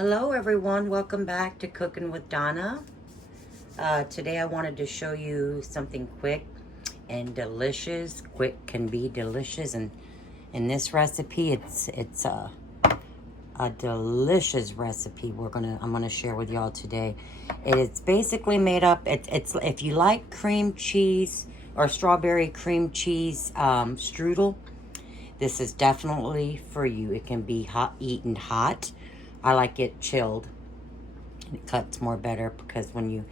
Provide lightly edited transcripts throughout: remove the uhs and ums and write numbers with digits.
Hello everyone, welcome back to Cooking with Donna. Today I wanted to show you something quick and delicious. Quick can be delicious, and in this recipe it's a delicious recipe I'm gonna share with y'all today. It's basically made up, it's if you like cream cheese or strawberry cream cheese strudel, this is definitely for you. It can be eaten hot. I like it chilled. It cuts more better because when you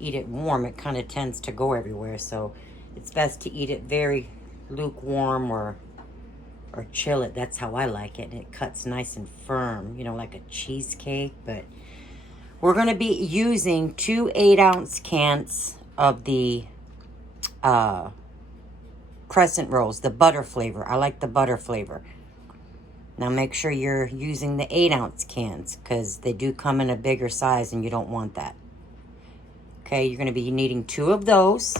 eat it warm, it kind of tends to go everywhere. So it's best to eat it very lukewarm or chill it. That's how I like it. And it cuts nice and firm, you know, like a cheesecake. But we're going to be using 2 8-ounce cans of the crescent rolls, the butter flavor. I like the butter flavor. Now make sure you're using the 8-ounce cans because they do come in a bigger size and you don't want that. Okay, you're going to be needing 2 of those.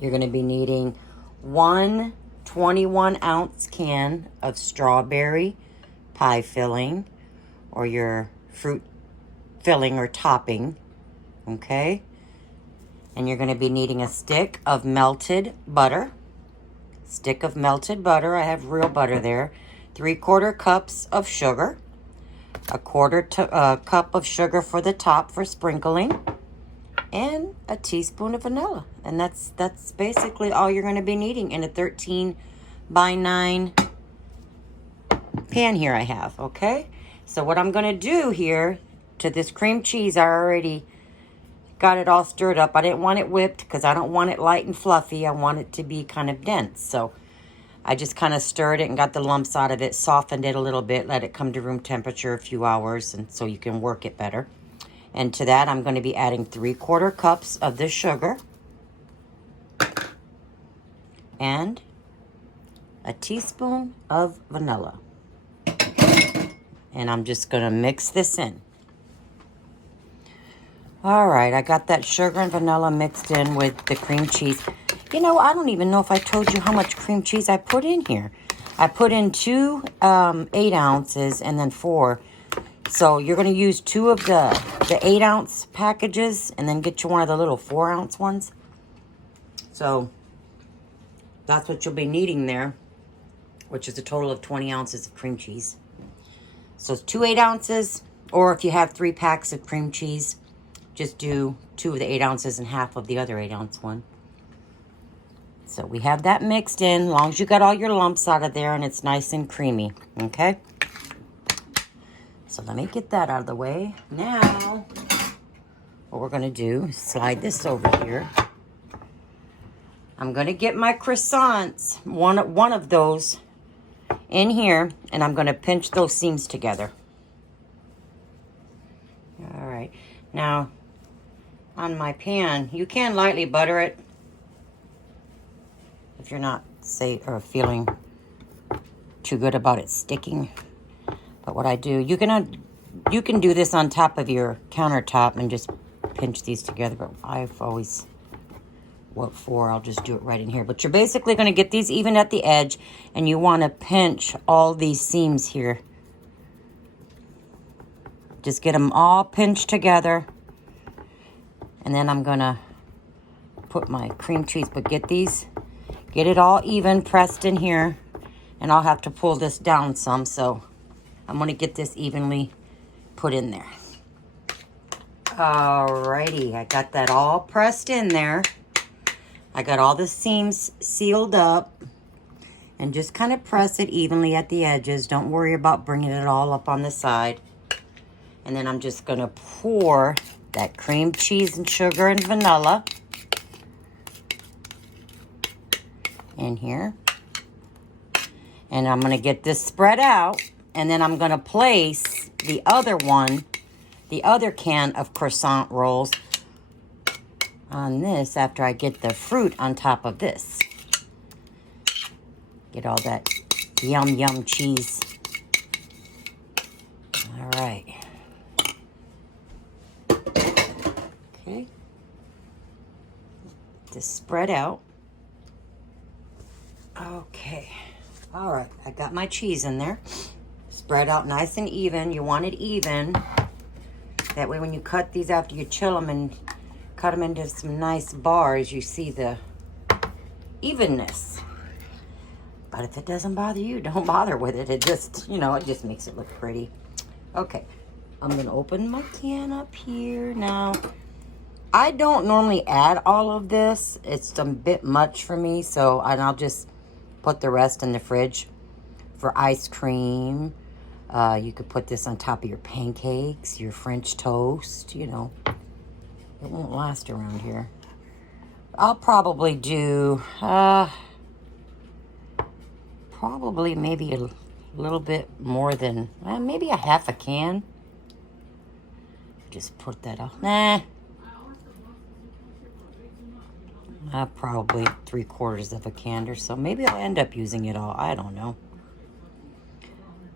You're going to be needing 1 21-ounce can of strawberry pie filling or your fruit filling or topping. Okay, and you're going to be needing a stick of melted butter. I have real butter there. 3/4 cups of sugar, a cup of sugar for the top for sprinkling, and a teaspoon of vanilla. And that's basically all you're going to be needing in a 13 by 9 pan here I have, okay? So what I'm going to do here to this cream cheese, I already got it all stirred up. I didn't want it whipped because I don't want it light and fluffy. I want it to be kind of dense. So I just kind of stirred it and got the lumps out of it, softened it a little bit, let it come to room temperature a few hours, and so you can work it better. And to that, I'm going to be adding 3/4 cups of the sugar and a teaspoon of vanilla. And I'm just going to mix this in. All right, I got that sugar and vanilla mixed in with the cream cheese. You know, I don't even know if I told you how much cream cheese I put in here. I put in 2 8 ounces and then 4. So you're going to use 2 of the 8-ounce packages and then get you one of the little 4-ounce ones. So that's what you'll be needing there, which is a total of 20 ounces of cream cheese. So it's 2 8 ounces, or if you have 3 packs of cream cheese, just do 2 of the 8 ounces and half of the other 8-ounce one. So we have that mixed in, as long as you got all your lumps out of there and it's nice and creamy, okay? So let me get that out of the way. Now, what we're going to do is slide this over here. I'm going to get my croissants, one of those in here, and I'm going to pinch those seams together. All right. Now, on my pan, you can lightly butter it if you're not feeling too good about it sticking. But what I do, you can do this on top of your countertop and just pinch these together. But I've always, I'll just do it right in here. But you're basically going to get these even at the edge, and you want to pinch all these seams here. Just get them all pinched together. And then I'm going to put my cream cheese, but get it all even pressed in here. And I'll have to pull this down some, so I'm going to get this evenly put in there. Alrighty, I got that all pressed in there. I got all the seams sealed up. And just kind of press it evenly at the edges. Don't worry about bringing it all up on the side. And then I'm just going to pour that cream cheese and sugar and vanilla in here. And I'm going to get this spread out. And then I'm going to place the other can of croissant rolls on this after I get the fruit on top of this. Get all that yum cheese. All right. Okay. Just spread out. Okay. All right. I got my cheese in there. spread out nice and even. You want it even. That way when you cut these after you chill them and cut them into some nice bars, you see the evenness. But if it doesn't bother you, don't bother with it. It just, you know, it just makes it look pretty. Okay, I'm gonna open my can up here. Now, I don't normally add all of this. It's a bit much for me, so I'll just put the rest in the fridge for ice cream. You could put this on top of your pancakes, your French toast, you know. It won't last around here. I'll probably do, probably maybe a little bit more than, maybe a half a can. Just put that off. Nah. Probably 3/4 of a can or so. Maybe I'll end up using it all. I don't know.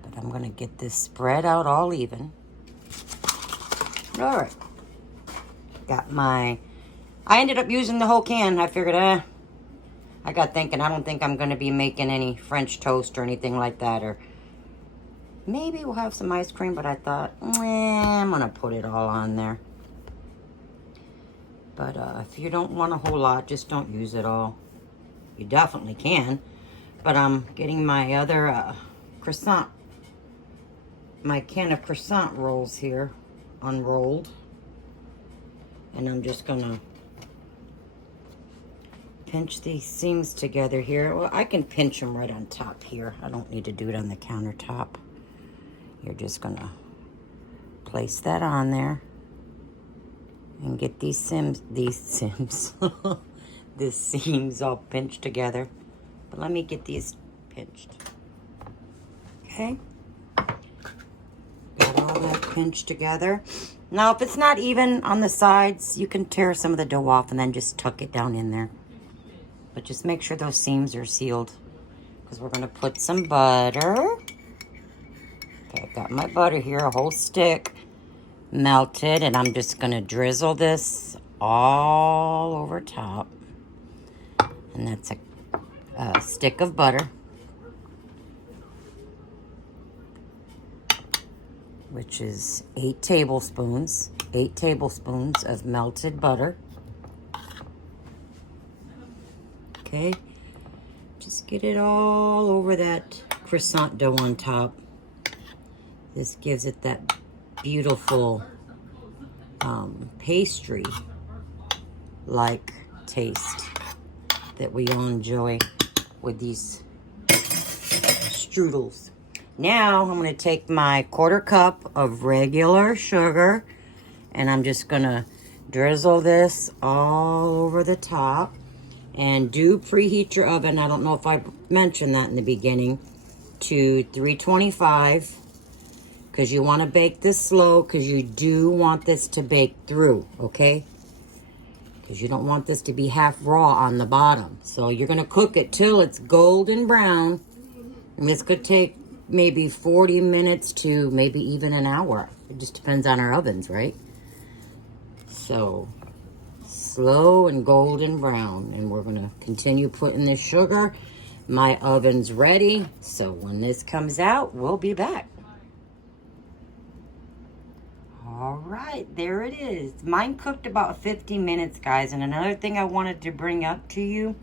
But I'm going to get this spread out all even. All right. Got my... I ended up using the whole can. I figured, I got thinking, I don't think I'm going to be making any French toast or anything like that. Or maybe we'll have some ice cream, but I thought, I'm going to put it all on there. But if you don't want a whole lot, just don't use it all. You definitely can. But I'm getting my other croissant, my can of croissant rolls here, unrolled. And I'm just going to pinch these seams together here. Well, I can pinch them right on top here. I don't need to do it on the countertop. You're just going to place that on there. And get these seams all pinched together. But let me get these pinched. Okay. Got all that pinched together. Now, if it's not even on the sides, you can tear some of the dough off and then just tuck it down in there. But just make sure those seams are sealed. Because we're going to put some butter. Okay, I've got my butter here, a whole stick. Melted, and I'm just going to drizzle this all over top. And that's a stick of butter, which is 8 tablespoons of melted butter. Okay, just get it all over that croissant dough on top. This gives it that beautiful pastry like taste that we all enjoy with these strudels. Now I'm going to take my 1/4 cup of regular sugar and I'm just going to drizzle this all over the top. And do preheat your oven. I don't know if I mentioned that in the beginning, to 325. Because you want to bake this slow, because you do want this to bake through, okay? Because you don't want this to be half raw on the bottom. So you're going to cook it till it's golden brown. And this could take maybe 40 minutes to maybe even an hour. It just depends on our ovens, right? So slow and golden brown. And we're going to continue putting this sugar. My oven's ready. So when this comes out, we'll be back. All right, there it is. Mine cooked about 50 minutes, guys. And another thing I wanted to bring up to you,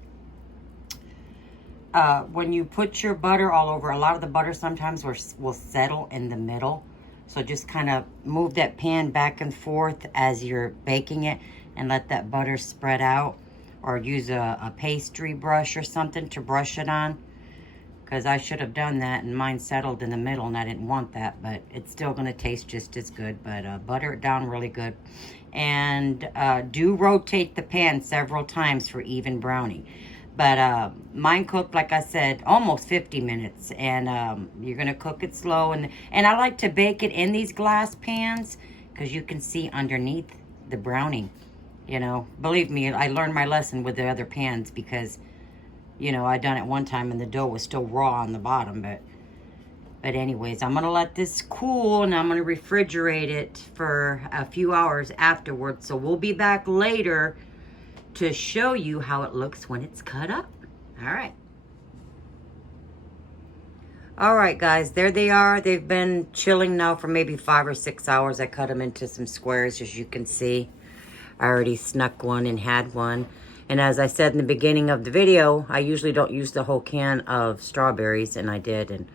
when you put your butter all over, a lot of the butter sometimes will settle in the middle. So just kind of move that pan back and forth as you're baking it and let that butter spread out. Or use a pastry brush or something to brush it on. Because I should have done that and mine settled in the middle and I didn't want that. But it's still going to taste just as good. But butter it down really good. And do rotate the pan several times for even browning. But mine cooked, like I said, almost 50 minutes. And you're going to cook it slow. And I like to bake it in these glass pans. Because you can see underneath the browning. You know, believe me, I learned my lesson with the other pans. Because... you know, I done it one time and the dough was still raw on the bottom. But anyways, I'm going to let this cool and I'm going to refrigerate it for a few hours afterwards. So we'll be back later to show you how it looks when it's cut up. All right. All right, guys, there they are. They've been chilling now for maybe 5 or 6 hours. I cut them into some squares, as you can see. I already snuck one and had one. And as I said in the beginning of the video, I usually don't use the whole can of strawberries, and I did.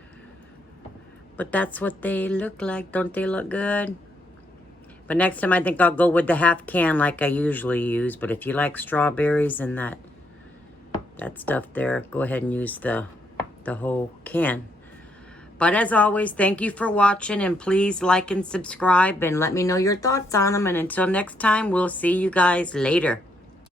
But that's what they look like. Don't they look good? But next time I think I'll go with the half can like I usually use. But if you like strawberries and that stuff there, go ahead and use the whole can. But as always, thank you for watching, and please like and subscribe and let me know your thoughts on them. And until next time, we'll see you guys later.